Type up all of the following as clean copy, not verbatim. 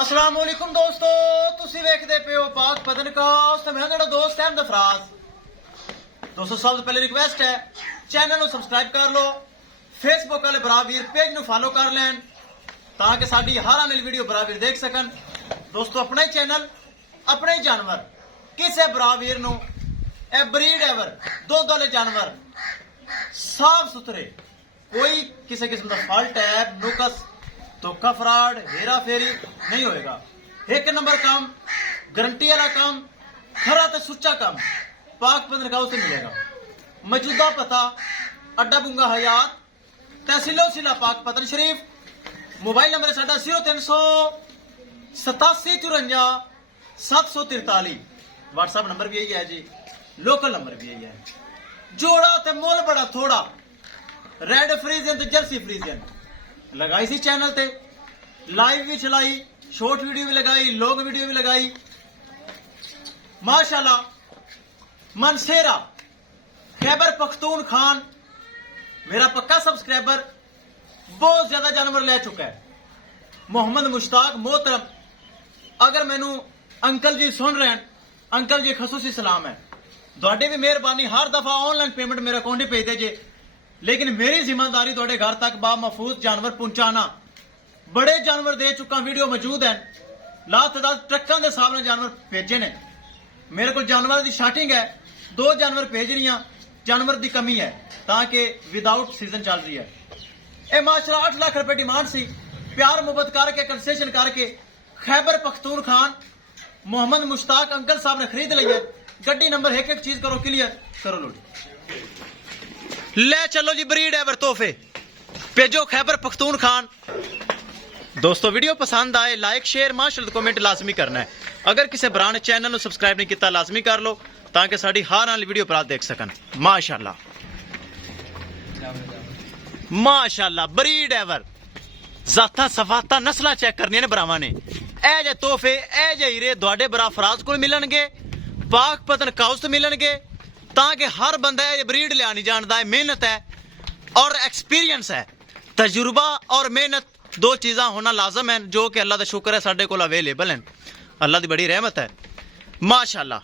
अस्सलाम वालेकुम दोस्तों, तुसी वेखदे पे हो पाक पतनकास्ट ते मेरा जेड़ा दोस्त है दफराज। दोस्तों सब तो पहले रिक्वेस्ट है चैनल सब्सक्राइब कर लो, फेसबुक वाले बरावीर पेज नु फॉलो कर लें ताकि साडी हर आने वाली वीडियो बरावीर देख सकन। दोस्तों अपना ही चैनल अपने ही जानवर किसे बरावीर नु ए ब्रीड एवर दुध वाले जानवर साफ सुथरे कोई किसी किस्म का फॉल्ट है नुकस धोखा फ्रॉड हेरा फेरी नहीं होएगा। एक नंबर काम गारंटी वाला काम खरा तो सुच्चा काम पाक पतनगांव से मिलेगा। मौजूदा पता अड्डा बुंगा हयात तहसीलो सिला पाक पतन शरीफ। मोबाइल नंबर है साडा 0387 व्हाट्सएप नंबर भी यही है जी, लोकल नंबर भी यही है। जोड़ा ते मोल बड़ा थोड़ा रेड फ्रीजियन ते जर्सी फ्रीजियन लगाई सी चैनल ते लाइव भी चलाई, शॉर्ट वीडियो भी लगाई, लॉन्ग वीडियो भी लगाई। माशाल्लाह मनसेरा खैबर पख्तूनखान मेरा पक्का सब्सक्राइबर बहुत ज्यादा जानवर ले चुका है। मोहम्मद मुश्ताक मोहतरम अगर मैनू अंकल जी सुन रहे हैं, अंकल जी खसूसी सलाम है। थोड़े भी मेहरबानी हर दफा ऑनलाइन पेमेंट मेरे अकाउंट भेज दीजिए, लेकिन मेरी जिम्मेदारी थोड़े घर तक बामहफूज जानवर पहुंचाना। बड़े जानवर दे चुका, वीडियो मौजूद है, लातदाद ट्रकों के हिसाब ने जानवर भेजे ने। मेरे को जानवर की शार्टिंग है, 2 जानवर भेज रही, जानवर की कमी है ताकि विदाउट सीजन चल रही है। यह माशाल्लाह 8 लाख रुपए डिमांड सी, प्यार मुहब्बत करके कंसेशन करके खैबर पख्तूनखान मोहम्मद मुश्ताक अंकल साहब ने खरीद ली है। गड्डी नंबर एक एक चीज करो क्लियर करो लोडी ले चलो जी ब्रीड एवर तोहफे भेजो खैबर पख्तूनखान। दोस्तों वीडियो पसंद आए लाइक शेयर माशाल्लाह कमेंट लाजमी करना है। अगर किसी भरा ने चैनल सब्सक्राइब नहीं किया लाजमी कर लो ताकि साड़ी हर आने वीडियो पर देख सकन। माशाल्लाह माशाल्लाह ब्रीड एवर जाता सफाता नस्ल चेक करनी ने भरावां ने। ए जे तोहफे ए जे हीरे तुहाडे भरा फराज को मिलणगे, पाक पतनगांव मिलणगे ताकि हर बंदा ये ब्रीड लिया नहीं जानता है। मेहनत है और एक्सपीरियंस है, तजुर्बा और मेहनत 2 चीज़ा होना लाजम है जो कि अल्लाह का शुक्र है साढ़े को अवेलेबल हैं। अल्लाह की बड़ी रहमत है माशाल्लाह।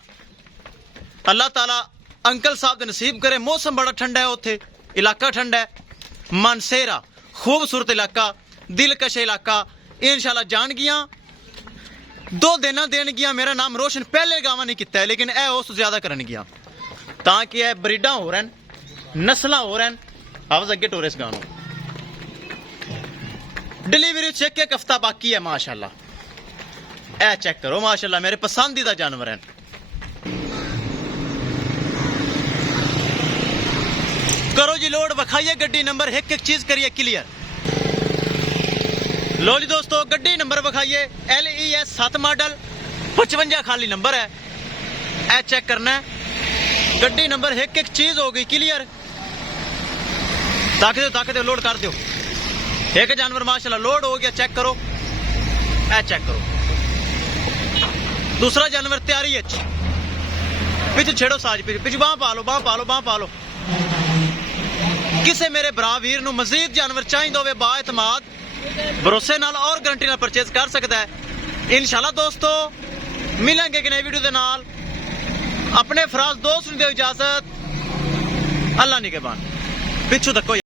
अल्लाह ताला अंकल साहब नसीब करे। मौसम बड़ा ठंडा है, उत्थे इलाका ठंडा है। मानसेरा खूबसूरत इलाका, दिलकश इलाका। इंशाल्लाह जान गिया 2 दिन देन गिया। मेरा नाम रोशन पहले गावा नहीं किया है, लेकिन ए उस ज्यादा करन गया ताकि यह ब्रीडा हो रहे हैं, नस्ल हो रहे हैं। आवाज अगे टूरिस गानो डिलीवरी चेक 1 हफ्ता बाकी है माशाल्लाह। ए चेक करो माशाल्लाह मेरे पसंदीदा जानवर हैं। करो जी लोड, बखाइए गड्डी नंबर एक एक चीज करिए क्लियर। लो जी दोस्तों गड्डी नंबर बखाइए LES 7 मॉडल 55 खाली नंबर है। ए चेक करना है गड्डी नंबर एक एक चीज हो गई क्लियर। ताकि दो लोड कर दो। एक जानवर माशाल्लाह लोड हो गया, चेक करो ए चेक करो। दूसरा जानवर तैयारी है, पीछे छेड़ो साज पीछे बाह पा लो बाह पा लो बाह पा लो। किसे मेरे भरा वीर नू मजीद जानवर चाहिए होवे बाएतमाद भरोसे नाल और गारंटी नाल परचेज कर सकता है। इंशाल्लाह दोस्तों मिलेंगे कि नई वीडियो के नाल। अपने फराज दोस्त ने दो इजाजत, अल्लाह निगहबान। पिछू तको।